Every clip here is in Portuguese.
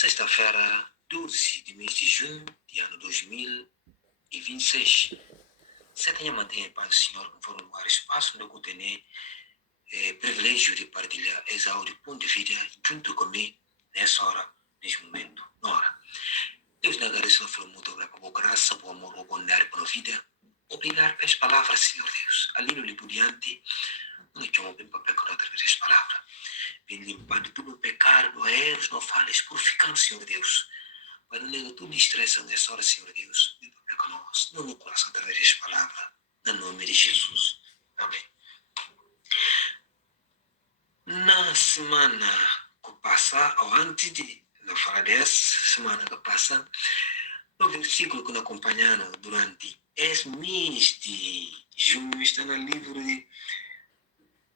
Sexta-feira, 12 de mês de junho de ano 2026. Você tenha mantenha a paz do Senhor conforme o lugar e espaço no que tem privilégio de partilhar exaure ponto de vida junto comigo nessa hora, nesse momento, na hora. Deus na agradeço muito obrigado por graça, por amor, por bondade, por vida. Obrigado pelas palavras, Senhor Deus. Ali no livro diante, não chamo bem para pecar outra vez as palavras. Vem limpando todo o pecado, erros, não falhas, purificando, Senhor Deus. Para não tudo estressa nessa hora, Senhor Deus. Vem para pecar nós, no meu coração através das palavras. No nome de Jesus. Amém. Na semana que passa, ou antes de não falar dessa semana que passa, no versículo que nos acompanharam durante esse mês de junho está no livro de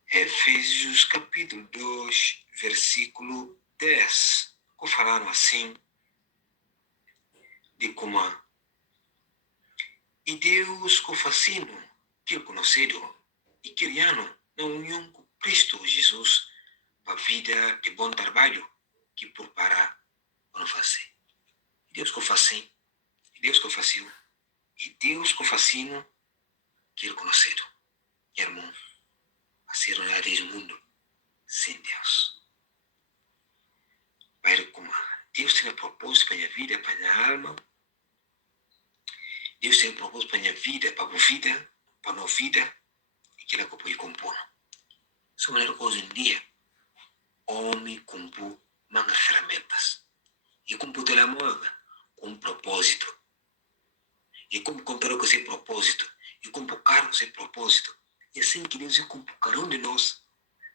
Efésios capítulo 2, versículo 10, que falaram assim, de como e Deus que fascino, que o conheceram e criaram na união com Cristo Jesus, para a vida de bom trabalho que prepara para fazer. Deus que fascina, Deus que fascina, e Deus que fascina, que ele conheceram. Irmão, a ser um do mundo sem Deus. Para como Deus tem um propósito para a minha vida, para a minha alma. Deus tem um propósito para a minha vida, para a minha vida, para a nossa vida, e que ela pode compor. Só maneira que hoje em dia, homem compõe mangas ferramentas. E compõe a manga com um propósito. E como comprar com esse propósito. E como carro com esse propósito. E assim que Deus compõe cada um de nós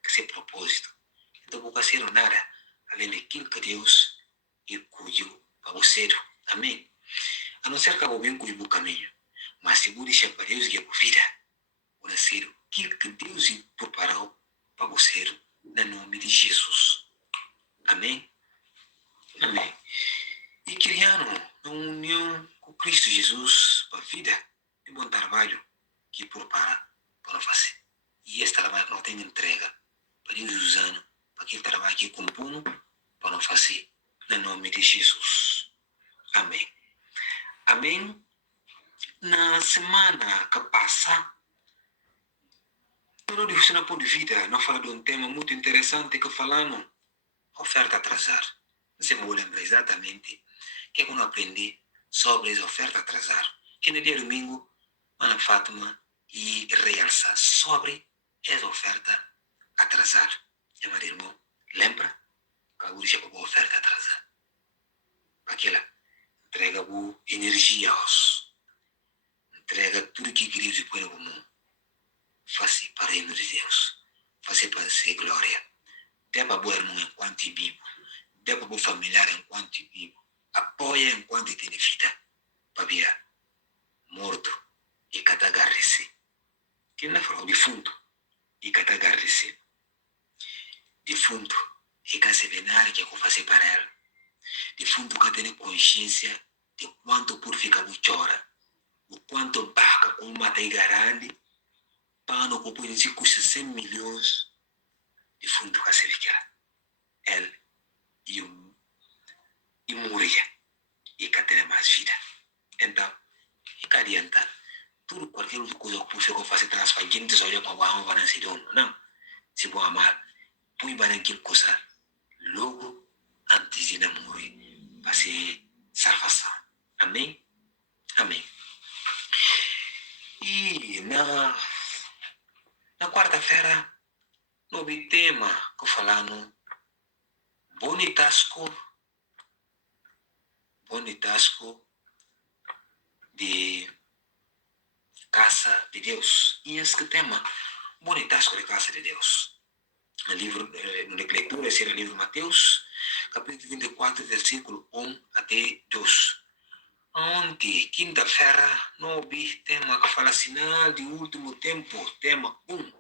com esse propósito. Então, não ser nada além daquilo que Deus escolheu para você. Amém? A não ser que eu venha com o caminho. Mas se você deixar para Deus guiar a vida, vai ser aquilo que Deus preparou para você, no nome de Jesus. Amém? Amém. E criaram uma união com Cristo Jesus para a vida de bom trabalho que prepara para fazer. E esse trabalho que não tem entrega para Deus usando para aquele trabalho que compõe para não fazer, no nome de Jesus. Amém. Amém. Na semana que passa, no Devocional Ponto de Vida, nós falamos de um tema muito interessante que falamos oferta atrasada. Você me lembra exatamente que eu aprendi sobre as ofertas atrasadas. Que no dia domingo, Ana Fátima e realça sobre as ofertas atrasadas. Meu irmão, lembra? Que a já com a oferta atrasada. Aquela entrega boa energia aos. Entrega tudo que Deus põe no mundo. Faça para o reino de Deus. Faça para ser glória. Dê para o irmão enquanto vivo. Dê para o familiar enquanto vivo. Apoia enquanto tem vida. Para vir morto e catagarre-se. Que não fala defunto e catagarre-se. Defunto e casevenar que eu vou fazer para ela. Defunto que tem consciência de quanto por ficar muito chora. O quanto barca com uma grande. Pano que põe se custa 100 milhões. Defunto que se fica. Ele e morria. E que tem mais vida. Então, e que adianta? Tudo qualquer outra coisa que você faça transparente, só olha para o arma, vai ser dono. Não. Se vou amar, põe para aquilo coisa logo antes de morrer, para ser salvação. Amém? Amém. E na quarta-feira, novo tema que falamos, bonitasco de casa de Deus. E esse tema, bonitasco de casa de Deus. No livro de leitura, esse era o livro de Mateus, capítulo 24, versículo 1 até 2. Ontem, quinta-feira, não ouvi tema que fala sinal de último tempo, tema 1.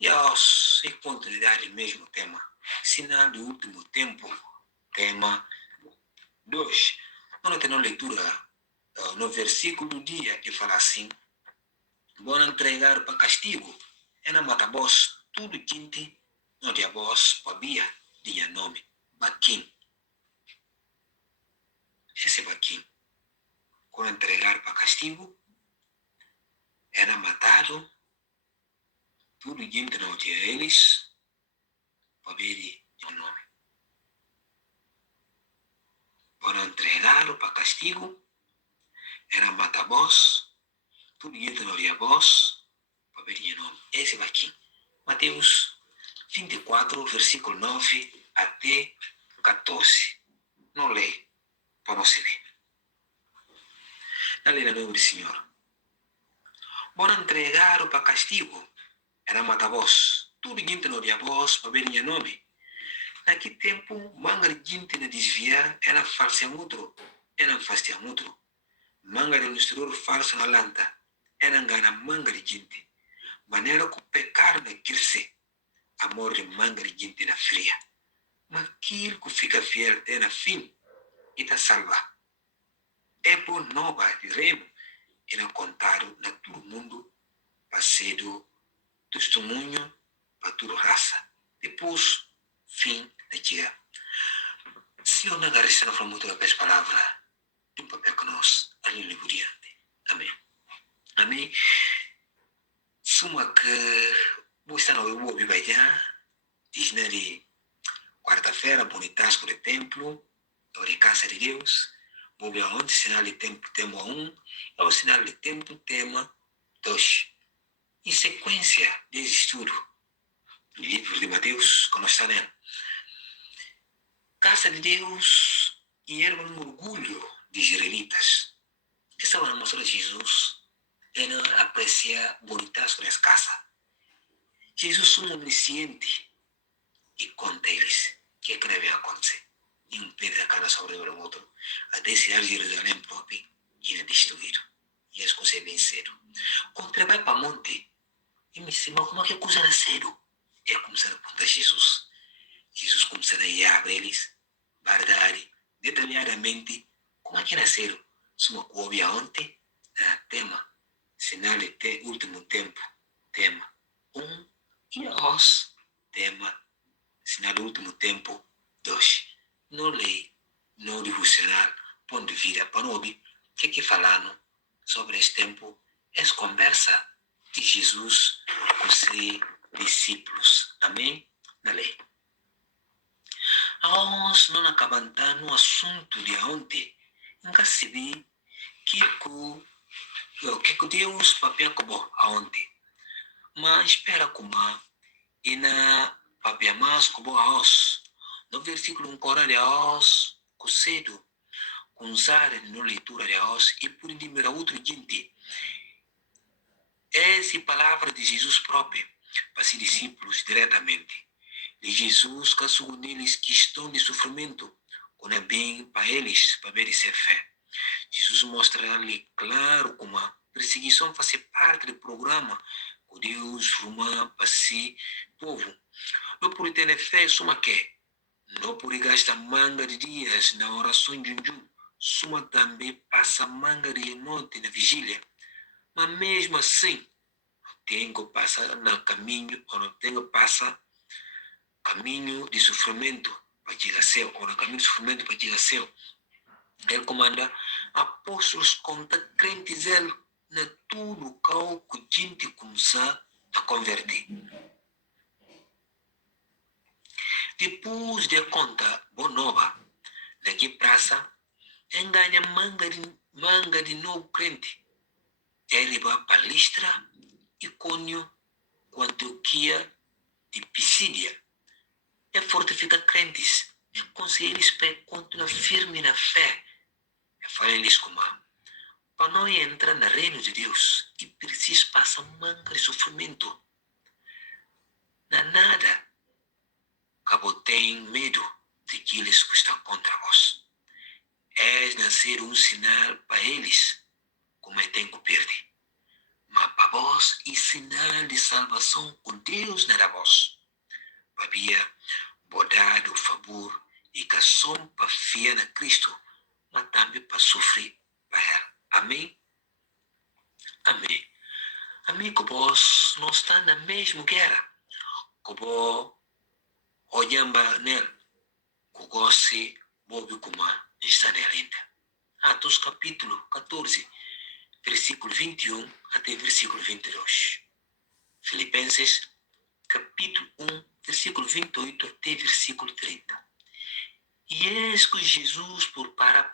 E aos 6 pontos de idade, mesmo tema. Sinal de último tempo, tema 2. Nós temos leitura no versículo do dia que fala assim: vão entregar para castigo, é na mata vós tudo quinte, não de vós, para bia, dia nome, baquim. quando entregar para castigo, era matado, tudo gente não tinha eles, para ver o nome. Quando entregaram para castigo, era matar vós, tudo gente não tinha vós, para ver o nome. Esse vai aqui. Mateus 24, versículo 9 até 14. Não leio, para não se ver. Não leio no nome do Senhor. Quando entregaram para castigo, era matar vós. Tudo gente não tinha vós, para ver o nome. Naquele tempo, manga de gente na desviar era falsa outro, era fastia outro. Manga de ilustrador falso na lanta, era engana manga de gente. Maneira que pecar na kirse, amor de manga de gente na fria. Mas aquilo que fica fiel até na fim, e tá salva. É boa nova de reino, e não contaram na todo mundo, para ser do testemunho, para toda raça. Depois, fim da dia. Se eu não agarrar na muito das palavras, tem um papel que nós, ali no livro diante. Amém. Amém. Suma que vou estar no Ubo Bibaidá, diz nele, quarta-feira, bonitasco do templo, de casa de Deus, vou ver aonde, sinal de tempo, tema 1, é o sinal de tempo, tema 2. Em sequência desse estudo, no livro de Mateus, que nós está lendo, casa de Deus e era um orgulho de israelitas. Que estava na mostra de Jesus, ele aprecia bonitas com as casas. Jesus é omnisciente e conta eles o que deve acontecer. Nenhum pedra a cara sobre o outro, até cidade de Jerusalém próprio e ele destruído. E eles conseguem vencer. Quando ele vai para o monte, e me disse, mas como é que coisa nasceram? Ele começou a apontar Jesus. Jesus começou a ir para eles, verdade, detalhadamente, como é que nasceram. Suma que houve ontem, tema, sinal de último tempo, tema 1, e nós, tema, sinal do último tempo, 2. Não lei, não devocional, ponto de vida, para não ouvir o que falando sobre esse tempo, essa conversa de Jesus com seus discípulos. Amém? Na lei. Nós não acabamos no assunto de ontem, nunca se vê que Deus papel como aonde. Mas espera como e na papel mais como aos. No versículo 1 cora de aos, com cedo, com usar no leitura de aos e por indicar outro gente. Essa palavra de Jesus próprio para os discípulos diretamente. De Jesus, que segundo eles que estão de sofrimento, quando é bem para eles, para ver ser fé. Jesus mostra-lhe claro como a perseguição faz parte do programa que Deus arruma para si povo. Não por ter fé, suma que. Não por gastar manga de dias na oração de Junjum, suma também passa manga de noite na vigília. Mas mesmo assim, tem que passar no caminho, ou não tem que passar caminho de sofrimento para chegar ao céu, ou no caminho de sofrimento para chegar ao céu. Ele comanda apóstolos contra crentes, ele na tudo que gente começar a converter. Depois de conta boa nova, daqui praça, enganha manga de novo crente. Ele vai para Listra, Icônio, Antioquia de Pisídia. E fortifica crentes, e consegue eles para continuar firme na fé. E fala eles como para não entrar no reino de Deus, e precisa passar manga de sofrimento. Não é nada. Cabo tem medo daqueles que estão contra vós. É nascer um sinal para eles, como é tempo perder. Mas para vós, é sinal de salvação com Deus na vós. Para via, bodado, favor, e que som para fiar na Cristo, mas também para sofrer para ela. Amém? Amém. Amém que vós não está na mesma guerra. Que vós olhamba nele, que você ouve como está nele ainda. Atos capítulo 14, versículo 21 até versículo 22. Filipenses capítulo 1, versículo 28 até versículo 30. E eis que Jesus prepara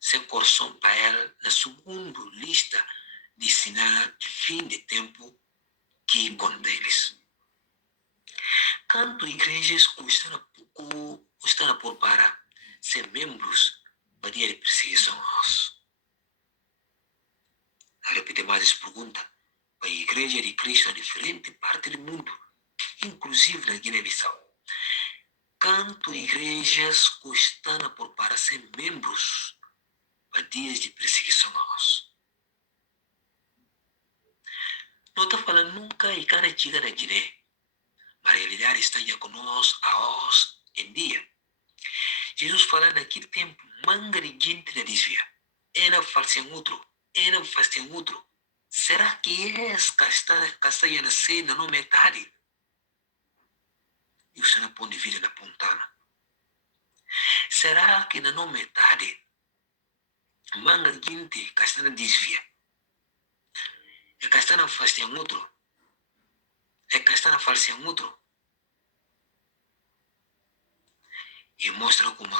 seu coração para ela na segunda lista de sinais de fim de tempo que conta eles. Canto igrejas que estão a preparar ser membros para dia de perseguição nossa. A repetir mais essa pergunta. Para a igreja de Cristo em diferente parte do mundo, inclusive na Guiné-Bissau. Canto igrejas que estão a preparar ser membros para dias de perseguição nossa. Não estou falando nunca e cara chega na Guiné. Mas a realidade está já conosco a hoje em dia. Jesus fala naquele tempo, manga de gente na desvia. Era faz em outro. Será que que está a nascer na metade? E você não pode vir na pontana. Será que na metade, manga de gente que está na desvia? É que está na faz em outro? É que está na faz em outro? E mostra como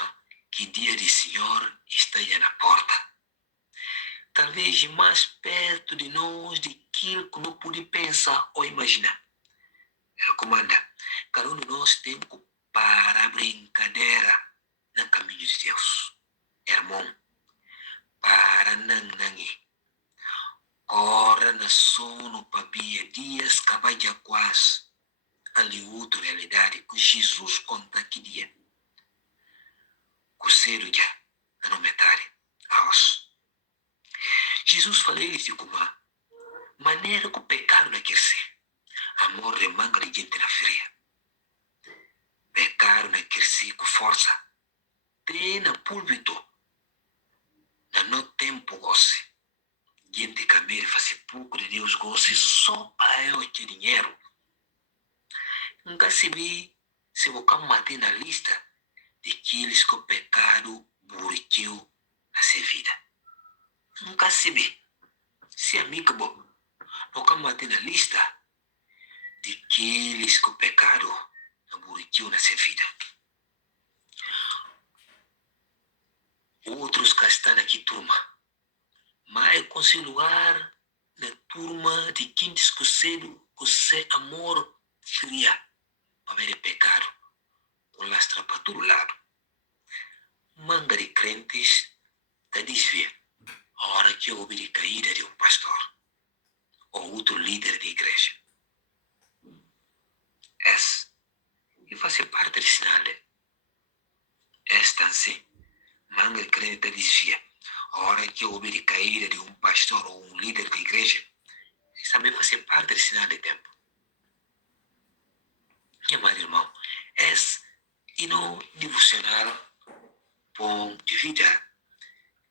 que dia do Senhor está já na porta. Talvez mais perto de nós daquilo que não pude pensar ou imaginar. Ela comanda, cada um de nós tem que parar a brincadeira no caminho de Deus. Irmão, para nangue. Ora na sono papia dias cabalha quase. Ali outra realidade que Jesus conta que dia. Cuseiro já, na metade, aos. Jesus falou de como maneira que o pecado não quer ser. Amor de manga de gente na fria. Pecado não quer ser com força. Tem na púlpito. No tempo goce. Gente que faz pouco de Deus goce só para eu ter dinheiro. Nunca se vi se você manter na lista daqueles que o pecado burritiu na sua vida. Nunca se vê. Se amigo bom, você manter na lista daqueles que o pecado burritiu na sua vida. Outros que estão aqui, turma, mas com seu lugar na turma de quem discussão com seu amor fria para ver o pecado, com lastra para todo lado. Manga de crentes da desvia, a hora que eu ouvi a caída de um pastor ou outro líder de igreja. Essa, e faz parte do sinal. Esta assim, manga de crente da desvia, a hora que eu ouvi a caída de um pastor ou um líder de igreja, isso também faz parte do sinal de tempo. Meu amado irmão, esse e no devocional bom de vida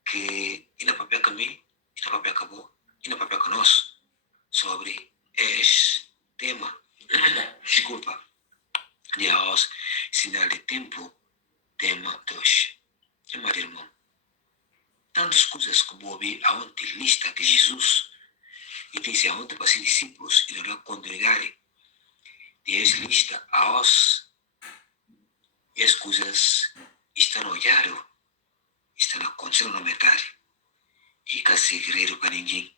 que ina papel caminho, ina papel acabou, ina papel conosco sobre este tema. Desculpa. De hoje, sinal de tempo, tema 2. Meu amado irmão, tantas coisas que vou ouvir aonde lista de Jesus e disse aonde para ser discípulos e não congregarem. Deus lista aos e as coisas estão olhando, estão acontecendo na metade. E que segredo para ninguém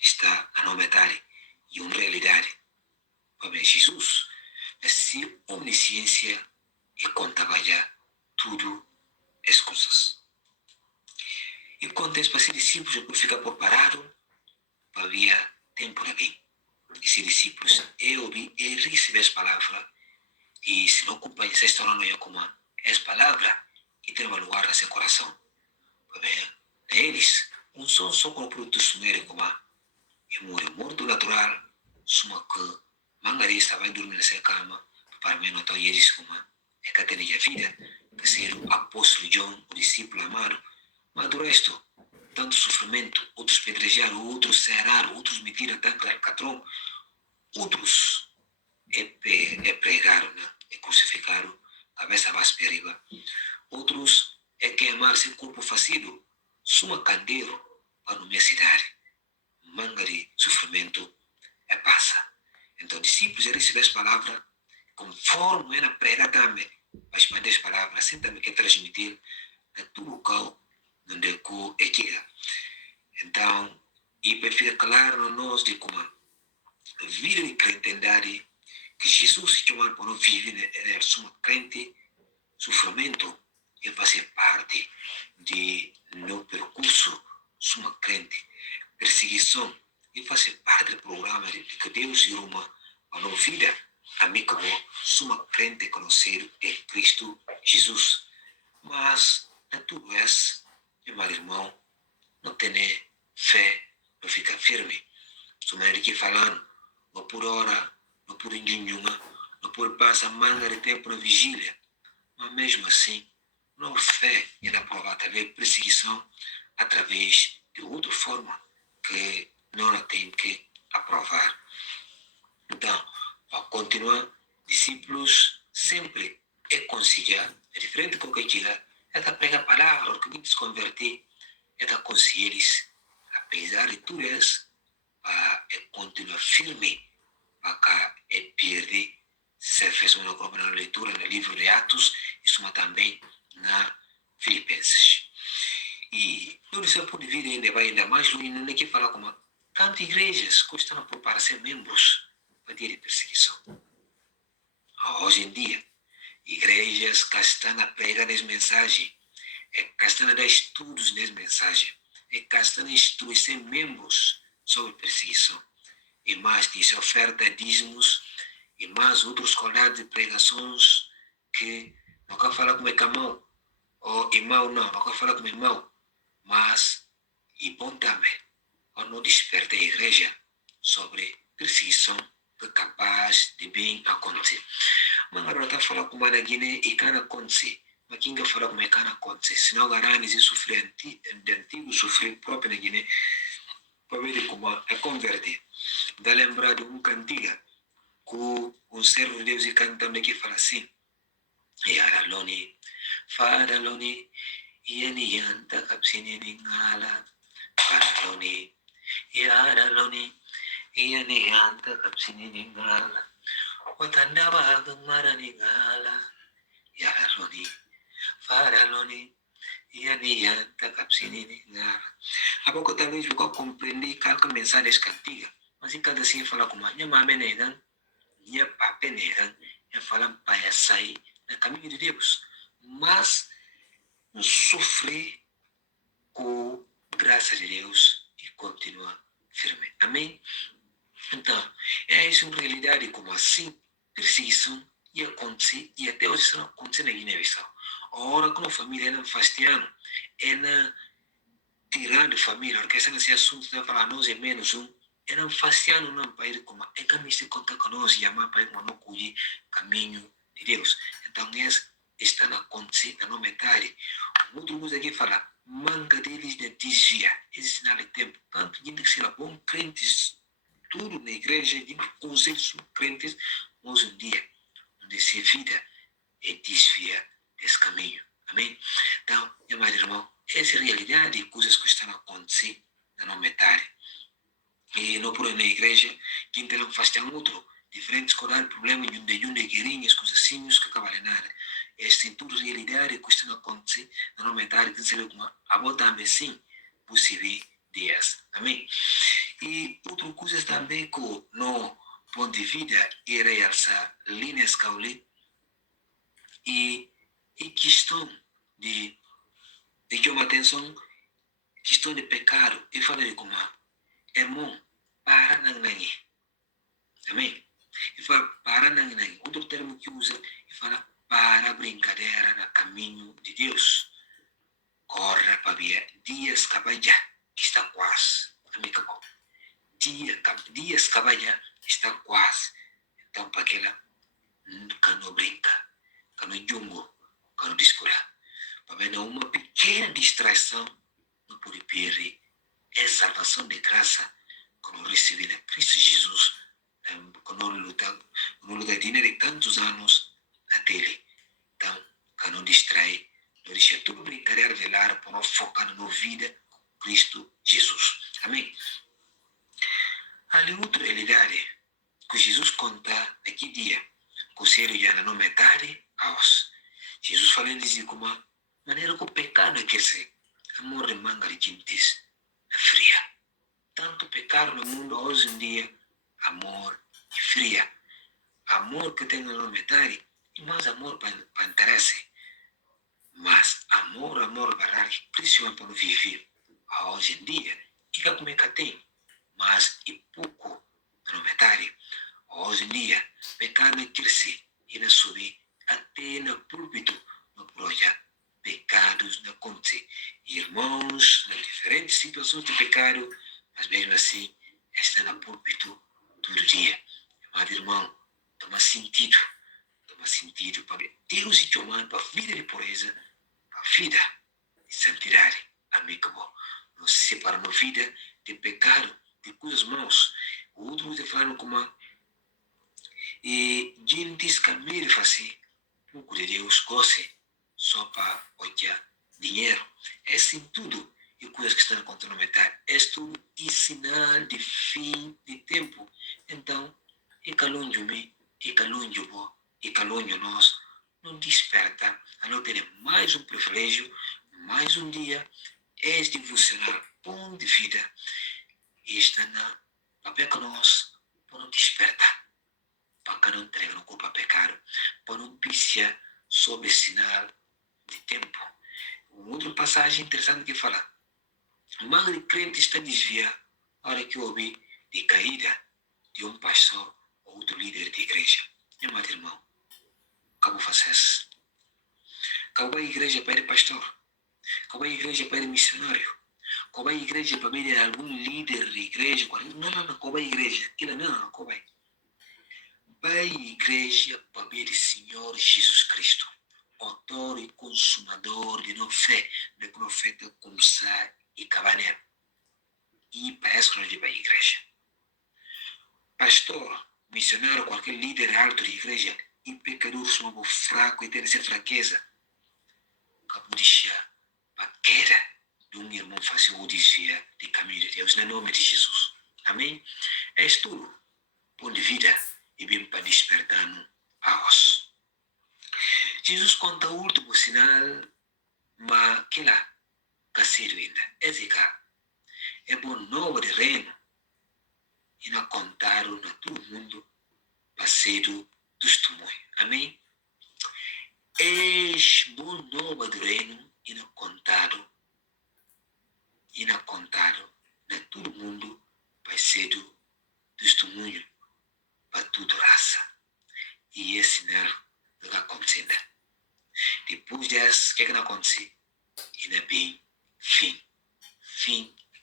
está na metade e uma realidade. Para ver Jesus, essa omnisciência e contava já tudo as coisas. E quando é para ser discípulos, eu ficar preparado para ver tempo na bem. E ser discípulos, eu recebi as palavras. E se não acompanha essa história, não é como as palavras que tem um lugar no seu coração. Para ver, eles, um só com o produto sumeiro como e morto natural, suma que mangarista vai dormir na sua cama, para mim não e eles como é que tem a vida, que ser o apóstolo John, o discípulo amado, mas do resto, tanto sofrimento, outros pedrejaram, outros serraram, outros metiram tanto alcatrão, outros pregaram, né? E crucificaram, cabeça abaixo para arriba, fazido suma candeiro para a minha cidade. Manga de sofrimento é passa. Então, discípulos recebem as palavras conforme ela prega também. Para expandir as palavras, assim também quer transmitir a todo local onde é chega. Então, e para ficar claro nós de como a vida de crentendade que Jesus chamou para viver é uma crente, sofrimento e fazer parte de no percurso, uma crente, perseguição e fazer parte do programa que Deus iruma para a vida, amigo, uma crente conhecer é Cristo Jesus. Mas, na tudo isso, meu irmão, não tem fé, não fica firme. Suma que falando, não por hora, não por nenhuma, não por passar manga de tempo na vigília. Mas mesmo assim, não fé e na prova talvez perseguição através de outra forma que não tem que aprovar. Então, para continuar, discípulos sempre é conciliar, é diferente de qualquer dia, é da pegar a palavra, que se converter, é da conciliar, apesar de tudo isso, para continuar firme, para é perder. Se fez uma própria leitura no livro de Atos, isso também na Filipenses. E eu disse por vida ainda vai ainda mais longe, não é que falar como tantas igrejas que estão a preparar ser membros para ter perseguição. Hoje em dia, igrejas que estão a pregar as mensagens, que estão a dar estudos nas mensagens, que estão a instruir ser membros sobre perseguição. E mais disso, oferta dízimos e mais outros colados de pregações que não quero falar como é camão, ou irmão não quero falar como irmão, mas e bom também, ou não desperta a igreja sobre perseguição que é capaz de bem acontecer. Mas agora está falando como na Guiné e can acontecer, mas quem vai falar como é can acontecer, senão garanes e sofrer de antigo sofrer próprio na Guiné, para ver como é converter. Dá lembrar de cantiga que um servo de Deus e cantando que fala assim, Yaraloni, Faraloni, Yanianta Capsini Ningala, Faraloni, Yaraloni, Yanianta Capsini Ningala, Watandaba Gumara Ningala, Yaraloni, Faraloni, Yanianta Capsini Ningala. Há pouco talvez eu compreendi qualquer mensagem dessa cantiga, mas em cada assim fala como minha mãe negan, minha papai negan, é falando para sair no caminho de Deus, mas sofrer com graça de Deus e continuar firme. Amém? Então, é isso em realidade como assim, perseguição ia acontecer, e até hoje isso não acontece na Guiné-Bissau. A hora que a família não faz ano, é na tirando família, porque esse assunto está falando nós é menos um, é não faz ano não para ir como é que me se conta com nós e amar para ir como não cuide caminho de Deus. Então, está na acontecer, na metade. Outro coisa aqui fala, manca deles de desvia, esse sinal de tempo. Tanto gente que será bom crentes, tudo na igreja, de conselhos crentes, mas um dia, onde se vida é desvia desse caminho. Amém? Então, meu irmão, essa é a realidade de coisas que estão a acontecer na metade. E não por na igreja, quem tem faz tem outro, diferentes corais, problemas de onde guerinhas, coisas assim, que acabam de nada. Esta é tudo realidade que está a acontecer na metade, que se vê como a volta também sim, possível dias. Amém? E outras coisas também que no ponto de vida é realçar linhas caule e questão de chamar atenção, questão de pecado, e falar de como irmão, para nangue. Amém? E fala para nangue. Outro termo que usa, e fala para brincadeira no caminho de Deus. Corre para ver dias cabalha, que está quase. Amigo, dias cabalha, está quase. Então, para aquela, que não brinca, que não jungo, que não discura. Para ver uma pequena distração, não pode perder é salvação de graça que nós recebemos em Cristo Jesus, que nós lutamos de tantos anos na dele. Então, que não distrai, não deixa tudo brincadeira velar por uma vida com Cristo Jesus. Amém? Há outra realidade que Jesus conta naquele dia, que o ser já não metade aos. Jesus falou dizer como a maneira que o pecado é que se amor de manga de gentes na fria. Tanto pecado no mundo hoje em dia, amor e fria. Amor que tem na metade e mais amor para interesse. Mas amor barrar, principalmente para viver hoje em dia, e que como é que tem, mas e pouco na metade. Hoje em dia, pecado é crescer e não subir até no púlpito, no projeto. Pecados não acontecem. Irmãos, nas diferentes situações de pecado, mas mesmo assim, está no púlpito todo dia. Amado irmão, toma sentido para Deus e chamando para a vida de pureza, para a vida de santidade. Amém, que bom. Não se separa na vida de pecado, de coisas maus. O outro está falando como e gente que fazer pouco de Deus goste só para olhar dinheiro. É assim tudo. E coisas que estão acontecendo metade. É tudo e sinal de fim de tempo. Então, e calonho me, e calonho vou, e calonho nós, não desperta a não ter mais um privilégio, mais um dia, é devocional, bom de vida, e está na papel que nós, para não despertar, para que não entrega no corpo a pecado, para não pisar sobre sinal de tempo. Outra passagem interessante que fala, mas o crente está desviado a hora que ouve de caída de um pastor ou outro líder de igreja. Meu irmão, como fazes? Qual é a igreja para ir pastor? Qual é a igreja para ir missionário? Qual é a igreja para ir algum líder de igreja? Não, qual é a igreja? Não, qual é? Vai a igreja para ver o Senhor Jesus Cristo, autor e consumador de nossa fé, de profeta Kumsa e Cabanel. E para isso nós vai a igreja. Pastor, missionário, qualquer líder alto de igreja, e pecador somos fraco e tem essa fraqueza. Acabou de deixar a queda de um irmão fazer o desvio de caminho de Deus, no nome de Jesus. Amém? É tudo. Bom de vida e bem para despertar a osso. Jesus conta o último sinal, mas que lá, caseiro ainda, é bom novo de reino e não contaram a todo mundo parceiro testemunho. Amém? És bom novo do reino e não contaram a todo mundo parceiro testemunho para toda raça. E esse sinal do que acontecendo. Depois dessa, o que não acontece? E não bem fim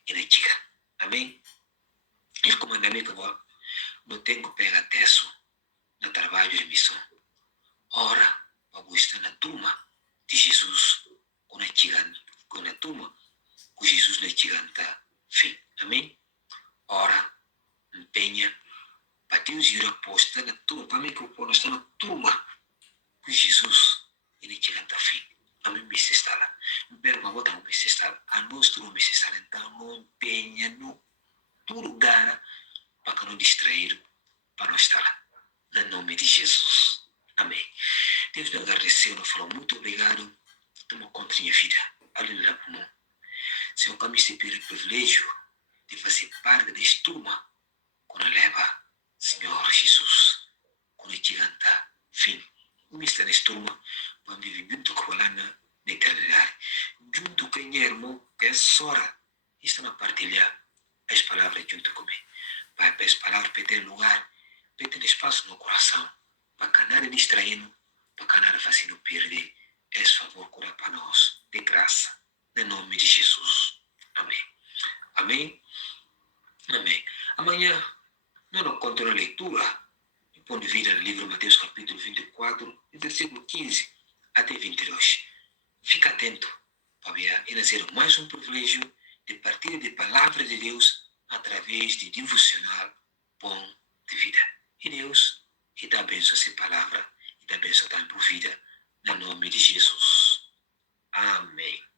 e não chega. Amém? Ele comandamento agora, não tem que pegar texto no trabalho de missão. Ora, para estar na turma de Jesus, com a turma, com Jesus na chegando fim. Amém? Ora, empenha, para Deus ir a posta na turma, para mim que eu posso estar na turma com Jesus e na chegando fim. Amém, me se está lá. Pero uma outra me se está lá. A nós tudo me se está lá. Então, não empenha no todo lugar para que não distrair para nós estar lá. No nome de Jesus. Amém. Deus nos agradeceu, nos falou muito obrigado. Toma conta da minha vida. Aleluia, irmão. Senhor, que me se pede o privilégio de fazer parte desta turma quando leva, Senhor Jesus, quando chega fim. Me está nesta turma para viver junto com ela na eternidade. Junto com minha irmã, que é Sora, está a partilhar as palavras junto comigo. Pai, para as palavras para ter lugar, para ter espaço no coração, para que nada distraindo, para que nada fazendo perder esse favor cura para nós, de graça, em nome de Jesus. Amém. Amém. Amém. Amanhã, nós continuamos a leitura do ponto de vista do livro de Mateus, capítulo 24, versículo 15 até 22. Fica atento para ver e nascer mais um privilégio de partilha de palavra de Deus através de devocional Pão de Vida. E Deus, e dá benção essa palavra, e dá benção também por vida, no nome de Jesus. Amém.